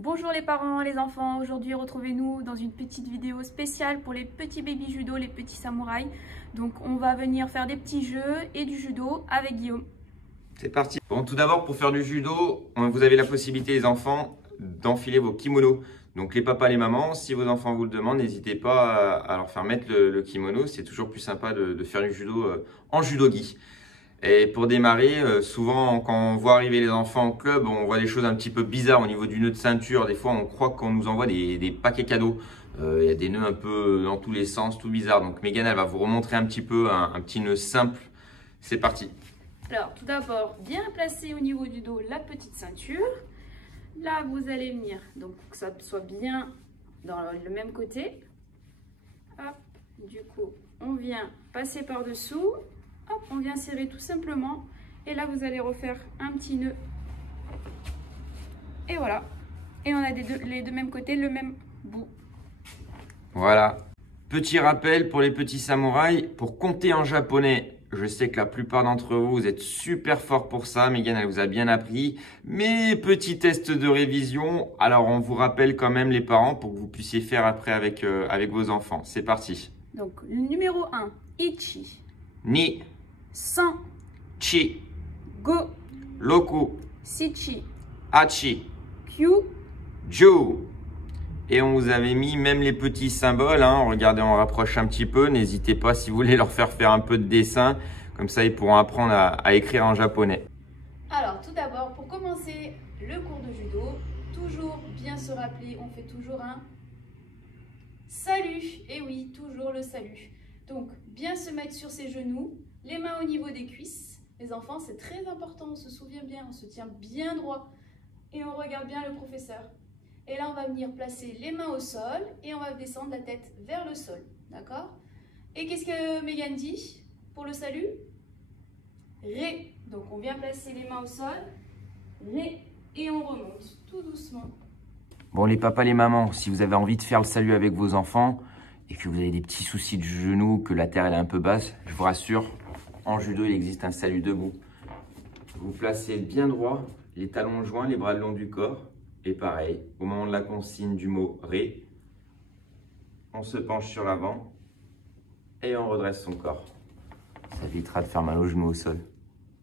Bonjour les parents, les enfants, aujourd'hui retrouvez-nous dans une petite vidéo spéciale pour les petits baby judo, les petits samouraïs. Donc on va venir faire des petits jeux et du judo avec Guillaume. C'est parti. Bon, tout d'abord pour faire du judo, vous avez la possibilité les enfants d'enfiler vos kimonos. Donc les papas, les mamans, si vos enfants vous le demandent, n'hésitez pas à leur faire mettre le kimono. C'est toujours plus sympa de faire du judo en judogi. Et pour démarrer, souvent quand on voit arriver les enfants au club, on voit des choses un petit peu bizarres au niveau du nœud de ceinture. Des fois, on croit qu'on nous envoie des paquets cadeaux. Il y a des nœuds un peu dans tous les sens, tout bizarre. Donc Mégane, elle va vous remontrer un petit peu un petit nœud simple. C'est parti. Alors tout d'abord, bien placer au niveau du dos la petite ceinture. Là, vous allez venir, donc pour que ça soit bien dans le même côté. Hop, du coup, on vient passer par-dessous. Hop, on vient serrer tout simplement. Et là, vous allez refaire un petit nœud. Et voilà. Et on a les deux mêmes côtés, le même bout. Voilà. Petit rappel pour les petits samouraïs, pour compter en japonais. Je sais que la plupart d'entre vous, vous êtes super forts pour ça. Mégane, elle vous a bien appris. Mais petit test de révision. Alors, on vous rappelle quand même les parents pour que vous puissiez faire après avec vos enfants. C'est parti. Donc, le numéro 1, Ichi. Ni. San. Chi. Go. Loku. Sichi. Hachi. Kyu. Ju. Et on vous avait mis même les petits symboles. Regardez, on rapproche un petit peu. N'hésitez pas si vous voulez leur faire un peu de dessin. Comme ça, ils pourront apprendre à écrire en japonais. Alors, tout d'abord, pour commencer le cours de judo, toujours bien se rappeler, on fait toujours un salut. Et oui, toujours le salut. Donc, bien se mettre sur ses genoux, les mains au niveau des cuisses. Les enfants, c'est très important, on se souvient bien, on se tient bien droit et on regarde bien le professeur. Et là, on va venir placer les mains au sol et on va descendre la tête vers le sol. D'accord? Et qu'est-ce que Mégane dit pour le salut? Ré. Donc, on vient placer les mains au sol. Ré. Et on remonte tout doucement. Bon, les papas, les mamans, si vous avez envie de faire le salut avec vos enfants et que vous avez des petits soucis de genoux, que la terre elle est un peu basse, je vous rassure, en judo, il existe un salut debout. Vous placez bien droit, les talons joints, les bras le long du corps. Et pareil, au moment de la consigne du mot « ré », on se penche sur l'avant et on redresse son corps. Ça évitera de faire mal aux genoux au sol.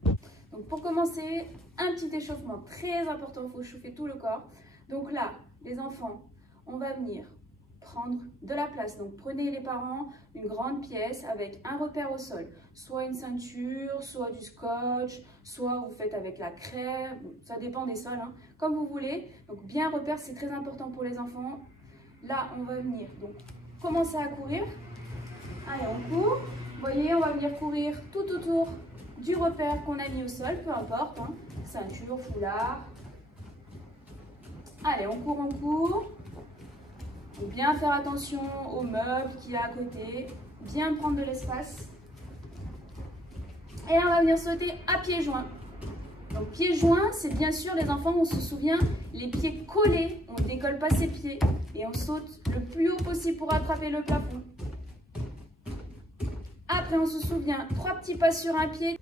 Donc pour commencer, un petit échauffement très important, il faut chauffer tout le corps. Donc là, les enfants, on va venir prendre de la place. Donc prenez les parents une grande pièce avec un repère au sol. Soit une ceinture, soit du scotch, soit vous faites avec la craie, ça dépend des sols, comme vous voulez. Donc bien repère, c'est très important pour les enfants. Là, on va venir donc commencer à courir. Allez, on court. Vous voyez, on va venir courir tout autour du repère qu'on a mis au sol, peu importe, ceinture, foulard. Allez, on court, on court. Donc bien faire attention aux meubles qu'il y a à côté, bien prendre de l'espace. Et là, on va venir sauter à pieds joints. Donc pieds joints, c'est bien sûr, les enfants, on se souvient, les pieds collés, on ne décolle pas ses pieds et on saute le plus haut possible pour attraper le plafond. Après, on se souvient, 3 petits pas sur un pied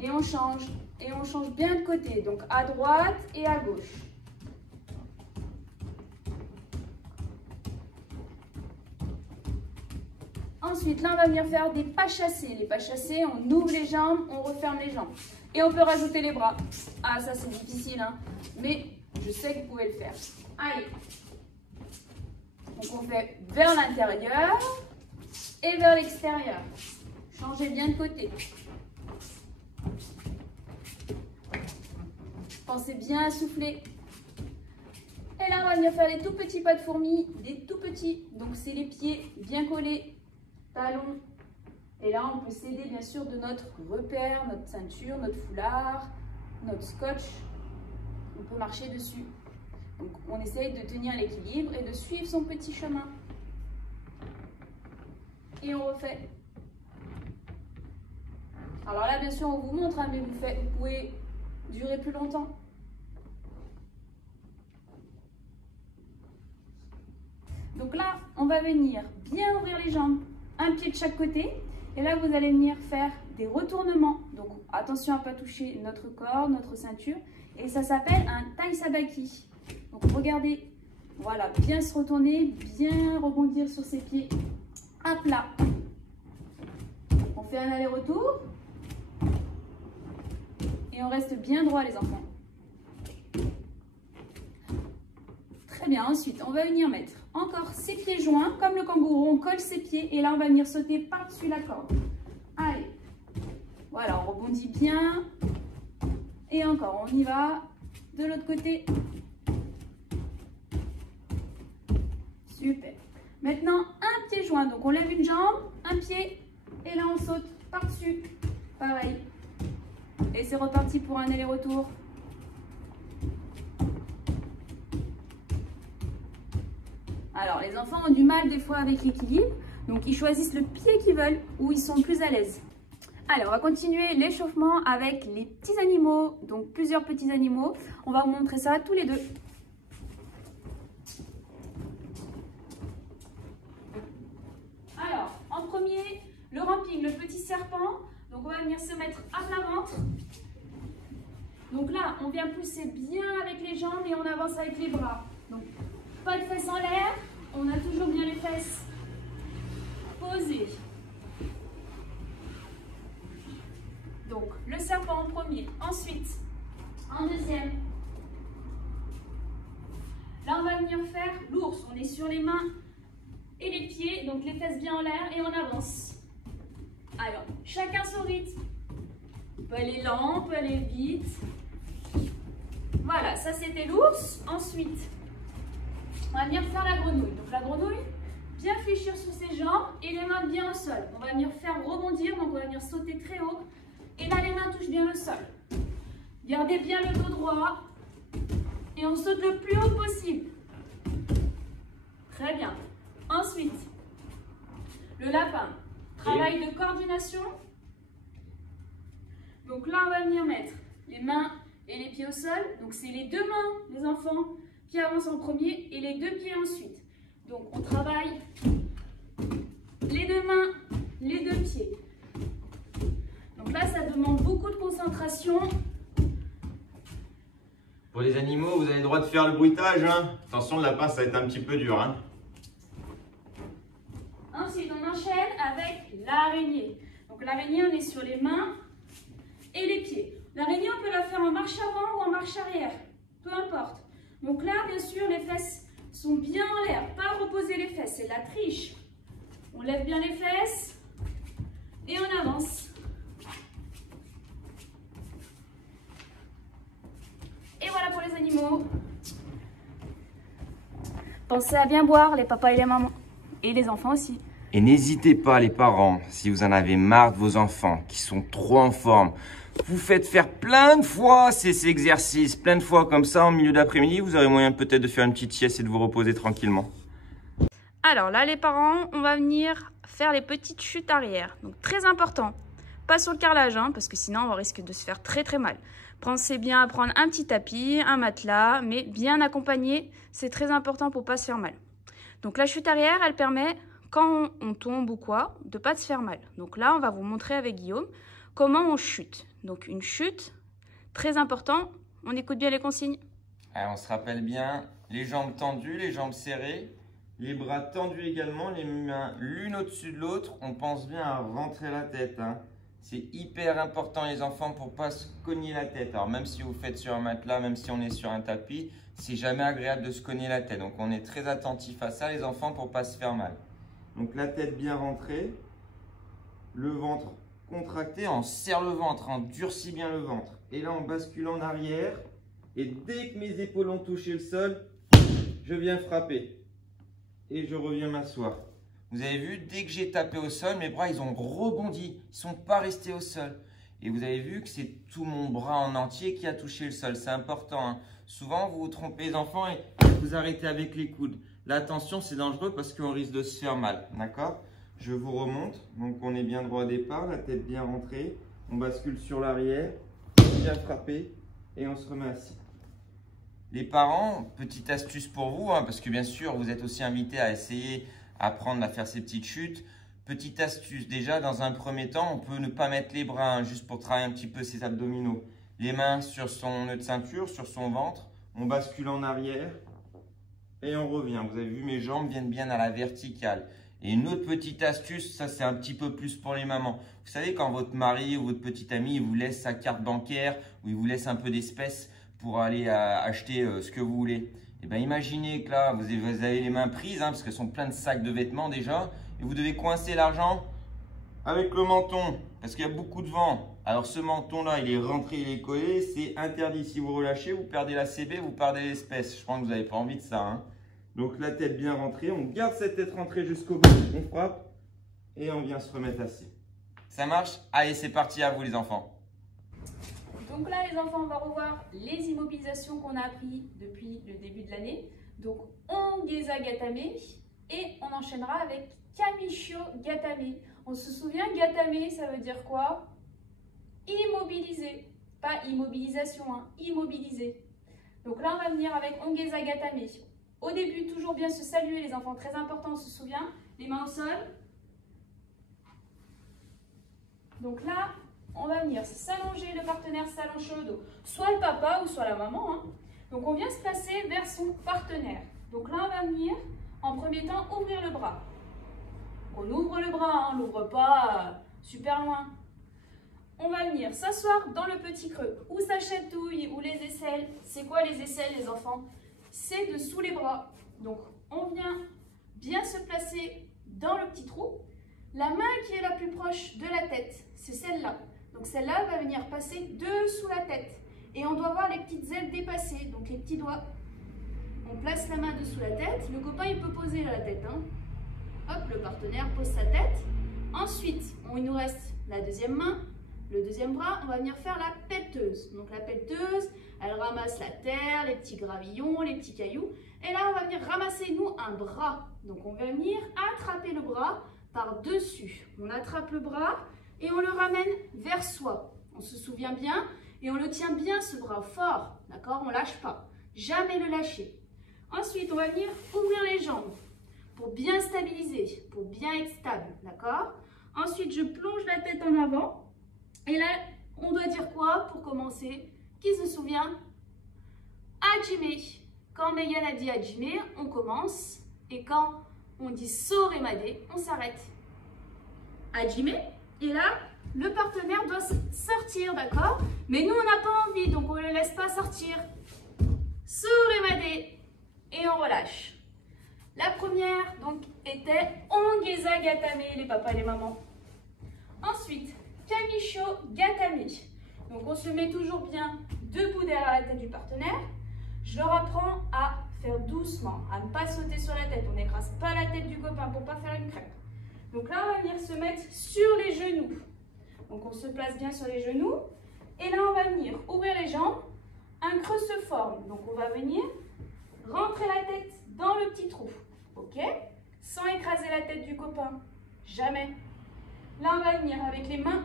et on change bien de côté, donc à droite et à gauche. Ensuite, là, on va venir faire des pas chassés. Les pas chassés, on ouvre les jambes, on referme les jambes. Et on peut rajouter les bras. Ah, ça, c'est difficile, mais je sais que vous pouvez le faire. Allez. Donc, on fait vers l'intérieur et vers l'extérieur. Changez bien de côté. Pensez bien à souffler. Et là, on va venir faire des tout petits pas de fourmi, des tout petits. Donc, c'est les pieds bien collés. Talons. Et là, on peut s'aider bien sûr de notre repère, notre ceinture, notre foulard, notre scotch. On peut marcher dessus. Donc, on essaye de tenir l'équilibre et de suivre son petit chemin. Et on refait. Alors là, bien sûr, on vous montre, mais vous pouvez durer plus longtemps. Donc là, on va venir bien ouvrir les jambes. Un pied de chaque côté et là vous allez venir faire des retournements, donc attention à ne pas toucher notre corps, notre ceinture, et ça s'appelle un taisabaki. Donc regardez. Voilà, bien se retourner, bien rebondir sur ses pieds à plat. On fait un aller-retour. Et on reste bien droit les enfants. Très bien, ensuite on va venir mettre encore ses pieds joints, comme le kangourou, on colle ses pieds et là on va venir sauter par-dessus la corde. Allez, voilà, on rebondit bien. Et encore, on y va de l'autre côté. Super. Maintenant, un pied joint, donc on lève une jambe, un pied et là on saute par-dessus. Pareil. Et c'est reparti pour un aller-retour. Alors, les enfants ont du mal des fois avec l'équilibre, donc ils choisissent le pied qu'ils veulent où ils sont plus à l'aise. Allez, on va continuer l'échauffement avec les petits animaux, donc plusieurs petits animaux. On va vous montrer ça tous les deux. Alors, en premier, le ramping, le petit serpent. Donc, on va venir se mettre à plat ventre. Donc là, on vient pousser bien avec les jambes et on avance avec les bras. Donc, pas de fesses en l'air. On a toujours bien les fesses posées. Donc, le serpent en premier. Ensuite, en deuxième. Là, on va venir faire l'ours. On est sur les mains et les pieds. Donc, les fesses bien en l'air et on avance. Alors, chacun son rythme. On peut aller lent, on peut aller vite. Voilà, ça c'était l'ours. Ensuite, on va venir faire la grenouille. Donc la grenouille, bien fléchir sur ses jambes et les mains bien au sol. On va venir faire rebondir, donc on va venir sauter très haut. Et là, les mains touchent bien le sol. Gardez bien le dos droit. Et on saute le plus haut possible. Très bien. Ensuite, le lapin. Travail de coordination. Donc là, on va venir mettre les mains et les pieds au sol. Donc c'est les deux mains des enfants qui avancent en premier et les deux pieds ensuite. Donc on travaille les deux mains, les deux pieds. Donc là, ça demande beaucoup de concentration. Pour les animaux, vous avez le droit de faire le bruitage. Hein. Attention, le lapin, ça va être un petit peu dur. Hein. Ensuite, on enchaîne avec l'araignée. Donc l'araignée, on est sur les mains et les pieds. L'araignée, on peut la faire en marche avant ou en marche arrière, peu importe. Donc là, bien sûr, les fesses sont bien en l'air, pas reposer les fesses, c'est la triche. On lève bien les fesses et on avance. Et voilà pour les animaux. Pensez à bien boire, les papas et les mamans, et les enfants aussi. Et n'hésitez pas, les parents, si vous en avez marre de vos enfants qui sont trop en forme, vous faites faire plein de fois ces exercices, plein de fois comme ça, en milieu d'après-midi, vous aurez moyen peut-être de faire une petite sieste et de vous reposer tranquillement. Alors là, les parents, on va venir faire les petites chutes arrière. Donc très important, pas sur le carrelage, hein, parce que sinon on risque de se faire très très mal. Pensez bien à prendre un petit tapis, un matelas, mais bien accompagné, c'est très important pour pas se faire mal. Donc la chute arrière, elle permet, quand on tombe ou quoi, de pas se faire mal. Donc là, on va vous montrer avec Guillaume comment on chute. Donc une chute, très important, on écoute bien les consignes. Alors, on se rappelle bien, les jambes tendues, les jambes serrées, les bras tendus également, les mains l'une au-dessus de l'autre. On pense bien à rentrer la tête. Hein. C'est hyper important les enfants pour ne pas se cogner la tête. Alors même si vous faites sur un matelas, même si on est sur un tapis, c'est jamais agréable de se cogner la tête. Donc on est très attentif à ça les enfants pour ne pas se faire mal. Donc la tête bien rentrée, le ventre contracté, on serre le ventre, on durcit bien le ventre. Et là on bascule en arrière et dès que mes épaules ont touché le sol, je viens frapper et je reviens m'asseoir. Vous avez vu, dès que j'ai tapé au sol, mes bras ils ont rebondi, ils ne sont pas restés au sol. Et vous avez vu que c'est tout mon bras en entier qui a touché le sol, c'est important. Hein. Souvent vous vous trompez les enfants et vous arrêtez avec les coudes. Là attention, c'est dangereux parce qu'on risque de se faire mal, d'accord? Je vous remonte, donc on est bien droit au départ, la tête bien rentrée, on bascule sur l'arrière, bien frappé et on se remet assis. Les parents, petite astuce pour vous, hein, parce que bien sûr vous êtes aussi invités à essayer apprendre à faire ces petites chutes. Petite astuce, déjà dans un premier temps, on peut ne pas mettre les bras, hein, juste pour travailler un petit peu ses abdominaux. Les mains sur son nœud de ceinture, sur son ventre, on bascule en arrière et on revient. Vous avez vu, mes jambes viennent bien à la verticale. Et une autre petite astuce, ça c'est un petit peu plus pour les mamans. Vous savez, quand votre mari ou votre petit ami il vous laisse sa carte bancaire ou il vous laisse un peu d'espèces pour aller acheter ce que vous voulez. Et bien imaginez que là, vous avez les mains prises, parce qu'elles sont pleines de sacs de vêtements déjà, et vous devez coincer l'argent avec le menton, parce qu'il y a beaucoup de vent. Alors ce menton-là, il est rentré, il est collé, c'est interdit. Si vous relâchez, vous perdez la CB, vous perdez l'espèce. Je pense que vous n'avez pas envie de ça. Donc la tête bien rentrée, on garde cette tête rentrée jusqu'au bout, on frappe et on vient se remettre assis. Ça marche? Allez, c'est parti, à vous les enfants. Donc là, les enfants, on va revoir les immobilisations qu'on a apprises depuis le début de l'année. Donc, Ongeza Gatame et on enchaînera avec Kamisho Gatame. On se souvient, Gatame, ça veut dire quoi? Immobiliser. Pas immobilisation, immobiliser. Donc là, on va venir avec Ongeza Gatame. Au début, toujours bien se saluer, les enfants, très important, on se souvient. Les mains au sol. Donc là, on va venir s'allonger, le partenaire s'allonge sur le dos. Soit le papa ou soit la maman. Donc on vient se placer vers son partenaire. Donc là, on va venir, en premier temps, ouvrir le bras. On ouvre le bras, on n'ouvre pas super loin. On va venir s'asseoir dans le petit creux, ou sa chatouille, ou les aisselles. C'est quoi les aisselles, les enfants? C'est dessous les bras. Donc, on vient bien se placer dans le petit trou. La main qui est la plus proche de la tête, c'est celle-là. Donc, celle-là va venir passer dessous la tête. Et on doit voir les petites ailes dépassées, donc les petits doigts. On place la main dessous la tête. Le copain, il peut poser la tête. Hop, le partenaire pose sa tête. Ensuite, il nous reste la deuxième main. Le deuxième bras, on va venir faire la pelleteuse. Donc la pelleteuse, elle ramasse la terre, les petits gravillons, les petits cailloux. Et là, on va venir ramasser, nous, un bras. Donc on va venir attraper le bras par-dessus. On attrape le bras et on le ramène vers soi. On se souvient bien et on le tient bien, ce bras fort. D'accord? On ne lâche pas. Jamais le lâcher. Ensuite, on va venir ouvrir les jambes pour bien stabiliser, pour bien être stable. D'accord? Ensuite, je plonge la tête en avant. Et là, on doit dire quoi pour commencer? Qui se souvient? Hajime. Quand Megan a dit Hajime, on commence. Et quand on dit Soremade, on s'arrête. Hajime. Et là, le partenaire doit sortir, d'accord? Mais nous, on n'a pas envie, donc on ne le laisse pas sortir. Soremade. Et on relâche. La première, donc, était Ongeza Gatame, les papas et les mamans. Ensuite, Kamisho Gatame. Donc on se met toujours bien debout derrière la tête du partenaire. Je leur apprends à faire doucement, à ne pas sauter sur la tête. On n'écrase pas la tête du copain pour ne pas faire une crêpe. Donc là, on va venir se mettre sur les genoux. Donc on se place bien sur les genoux. Et là, on va venir ouvrir les jambes. Un creux se forme. Donc on va venir rentrer la tête dans le petit trou. Ok? Sans écraser la tête du copain. Jamais. Là, on va venir avec les mains,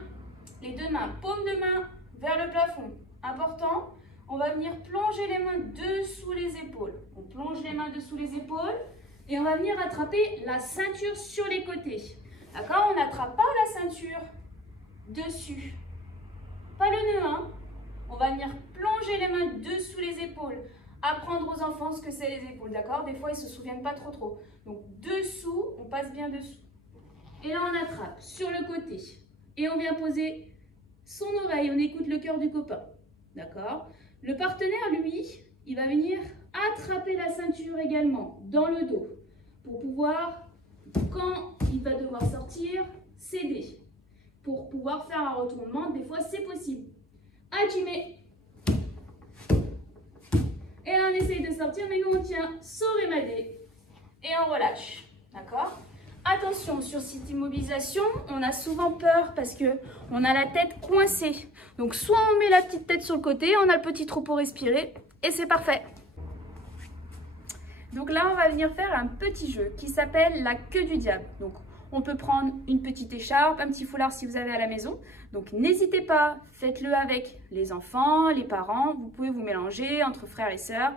les deux mains, paume de main vers le plafond. Important, on va venir plonger les mains dessous les épaules. On plonge les mains dessous les épaules et on va venir attraper la ceinture sur les côtés. D'accord? On n'attrape pas la ceinture dessus. Pas le nœud, On va venir plonger les mains dessous les épaules. Apprendre aux enfants ce que c'est les épaules, d'accord? Des fois, ils ne se souviennent pas trop. Donc, dessous, on passe bien dessous. Et là, on attrape sur le côté. Et on vient poser son oreille. On écoute le cœur du copain. D'accord? Le partenaire, lui, il va venir attraper la ceinture également, dans le dos. Pour pouvoir, quand il va devoir sortir, céder. Pour pouvoir faire un retournement, des fois, c'est possible. Hajime. Et là, on essaye de sortir, mais nous, on tient Soremade. Et on relâche. D'accord? Attention, sur cette immobilisation, on a souvent peur parce qu'on a la tête coincée. Donc, soit on met la petite tête sur le côté, on a le petit trou pour respirer, et c'est parfait. Donc là, on va venir faire un petit jeu qui s'appelle la queue du diable. Donc, on peut prendre une petite écharpe, un petit foulard si vous avez à la maison. Donc, n'hésitez pas, faites-le avec les enfants, les parents. Vous pouvez vous mélanger entre frères et sœurs.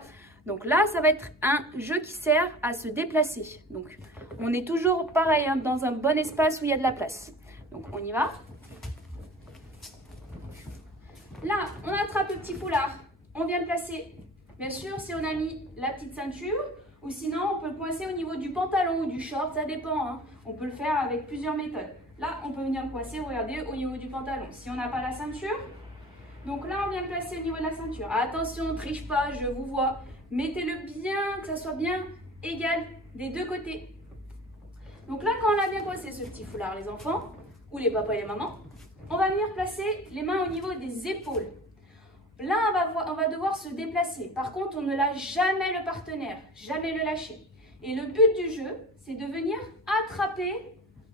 Donc là, ça va être un jeu qui sert à se déplacer. Donc, on est toujours pareil, hein, dans un bon espace où il y a de la place. Donc, on y va. Là, on attrape le petit foulard. On vient le placer. Bien sûr, si on a mis la petite ceinture, Ou sinon, on peut le coincer au niveau du pantalon ou du short, ça dépend. Hein. On peut le faire avec plusieurs méthodes. Là, on peut venir le coincer, regardez, au niveau du pantalon. Si on n'a pas la ceinture, donc là, on vient le placer au niveau de la ceinture. Attention, ne triche pas, je vous vois. Mettez-le bien, que ça soit bien égal des deux côtés. Donc là, quand on a bien coincé ce petit foulard, les enfants, ou les papas et les mamans, on va venir placer les mains au niveau des épaules. Là, on va devoir se déplacer. Par contre, on ne lâche jamais le partenaire, jamais le lâcher. Et le but du jeu, c'est de venir attraper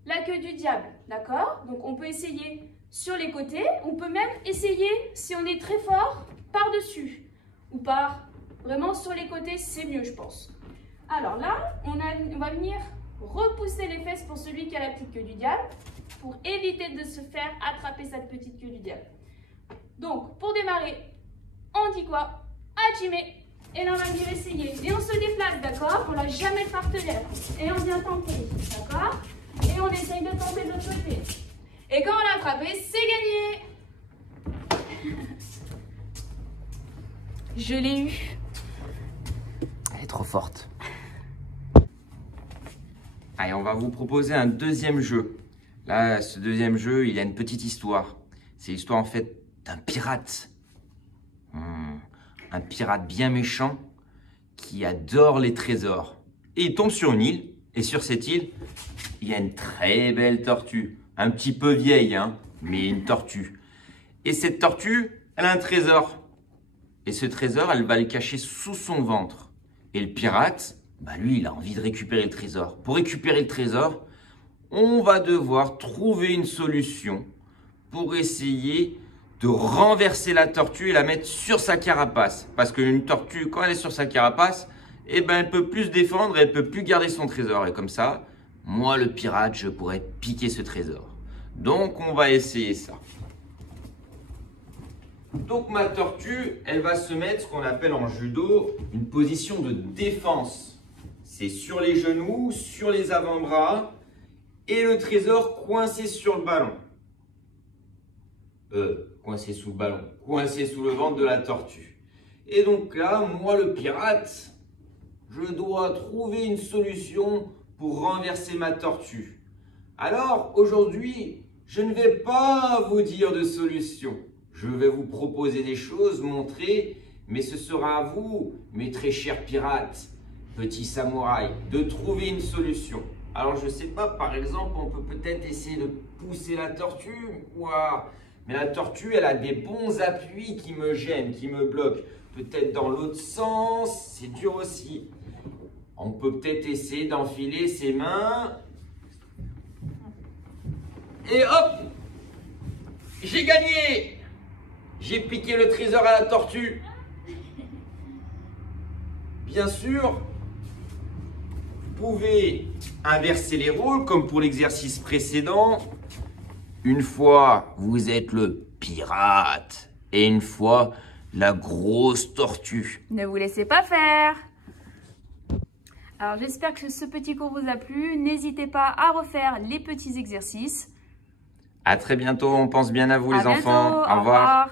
la queue du diable, d'accord? Donc, on peut essayer sur les côtés. On peut même essayer, si on est très fort, par-dessus. Ou vraiment sur les côtés, c'est mieux, je pense. Alors là, on va venir repousser les fesses pour celui qui a la petite queue du diable, pour éviter de se faire attraper cette petite queue du diable. Donc, pour démarrer, on dit quoi? Hajime. Et là, on va venir essayer. Et on se déplace, d'accord? On ne lâche jamais le partenaire. Et on vient tenter, d'accord? Et on essaye de tenter de l'autre côté. Et quand on l'a attrapé, c'est gagné. Je l'ai eu. Elle est trop forte. Allez, on va vous proposer un deuxième jeu. Là, ce deuxième jeu, il a une petite histoire. C'est l'histoire en fait d'un pirate. Un pirate bien méchant qui adore les trésors. Et il tombe sur une île. Et sur cette île, il y a une très belle tortue. Un petit peu vieille, hein, mais une tortue. Et cette tortue, elle a un trésor. Et ce trésor, elle va le cacher sous son ventre. Et le pirate, lui, il a envie de récupérer le trésor. Pour récupérer le trésor, on va devoir trouver une solution pour essayer de renverser la tortue et la mettre sur sa carapace. Parce qu'une tortue, quand elle est sur sa carapace, elle ne peut plus se défendre, elle ne peut plus garder son trésor. Et comme ça, moi, le pirate, je pourrais piquer ce trésor. Donc, on va essayer ça. Donc, ma tortue, elle va se mettre ce qu'on appelle en judo une position de défense. C'est sur les genoux, sur les avant-bras et le trésor coincé sur le ballon. Coincé sous le ballon, coincé sous le ventre de la tortue. Et donc là, moi le pirate, je dois trouver une solution pour renverser ma tortue. Alors aujourd'hui, je ne vais pas vous dire de solution. Je vais vous proposer des choses, montrer, mais ce sera à vous, mes très chers pirates, petits samouraïs, de trouver une solution. Alors je ne sais pas, par exemple, on peut peut-être essayer de pousser la tortue, quoi. Mais la tortue, elle a des bons appuis qui me gênent, qui me bloquent. Peut-être dans l'autre sens, c'est dur aussi. On peut peut-être essayer d'enfiler ses mains. Et hop! J'ai gagné! J'ai piqué le trésor à la tortue. Bien sûr, vous pouvez inverser les rôles comme pour l'exercice précédent. Une fois, vous êtes le pirate et une fois, la grosse tortue. Ne vous laissez pas faire. Alors, j'espère que ce petit cours vous a plu. N'hésitez pas à refaire les petits exercices. À très bientôt. On pense bien à vous, les bientôt, enfants. Au revoir.